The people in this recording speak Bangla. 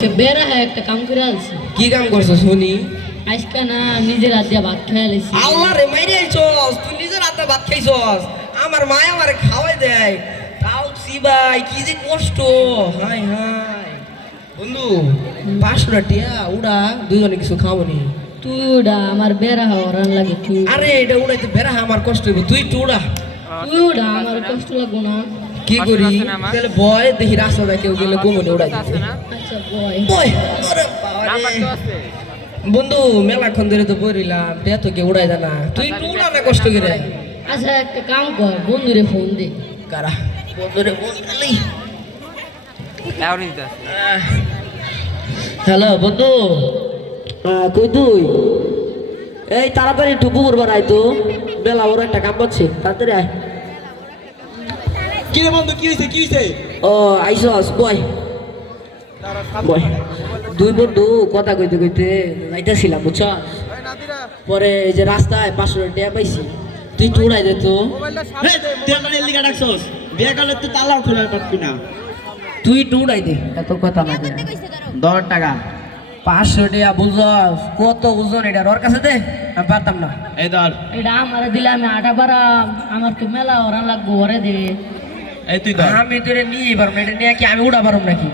বেড়া হ্যাঁ একটা কাম করে আলছি। কি কাম করছো শুনি? আজকে না নিজের হাত দিয়ে ভাত খেয়ে আলাইছি। আল্লাহ রে মাইরে আইছস, তুই নিজের হাতে ভাত খাইছস। আমার মা আমারে খাওয়াই দেয়, তাও সিবাই কি যে কষ্ট। হাই হাই বন্ধু, 500 টিয়া উড়া, দুজনে কিছু খাওনি। তুই উড়া, আমার বেড়া হওয়ার লাগে তুই। আরে এটা উড়াইতে বেড়া আমার কষ্ট হইব, তুই একটু উড়া। তুই উড়া, আমার কষ্ট লাগবো না। কি করি তাহলে বয় দেখি রাস্তাটা কেউ গেলে গোমনে উড়াই দিতে। আচ্ছা বয় বয় ওরে বাবা রে। বন্ধু মেলাক্ষণ ধরে তো বইরিলাম, তে তো কে উড়াই দেনা, তুই একটু উড়া না কষ্ট করে। আচ্ছা একটা কাম কর, বন্ধুরে ফোন দে। কারা বন্ধুরে ফোন দিলি? হ্যালো বন্ধু, কই তুই? এই তাড়াতাড়ি একটু পুকুর বাড়াই তো, বেলা ওর একটা কাম পাচ্ছে, তাড়াতাড়ি আয়। কি রে বন্ধু, কি হইছে কি হইছে? ও আইসস, বয় বয়। দুই বন্ধু কথা কইতে কইতে যাইতেছিলাম বুঝছ, পরে এই যে রাস্তায় 500 টাকা পাইছি, তুই একটু উড়াই দে তো। হে তুই এর লিগা ডাকছস, বিয়া করলে তুই তালাও খুলে পারবি না। তুই একটু উড়াই দে, এত কথা না। 10 টাকা 500 টাকা বুঝছস কত ওজন, এটা ওর কাছে দে, আমি পারতাম না। এই ধর, এটা আমার দিলে আমি আটা পারাম, আমার তো মেলা ওরা লাগবো, ওরে দে। এই তুই ধর। আমি তোরে নিয়ে পারবো না, এটা নিয়ে কি আমি উড়া পারব নাকি?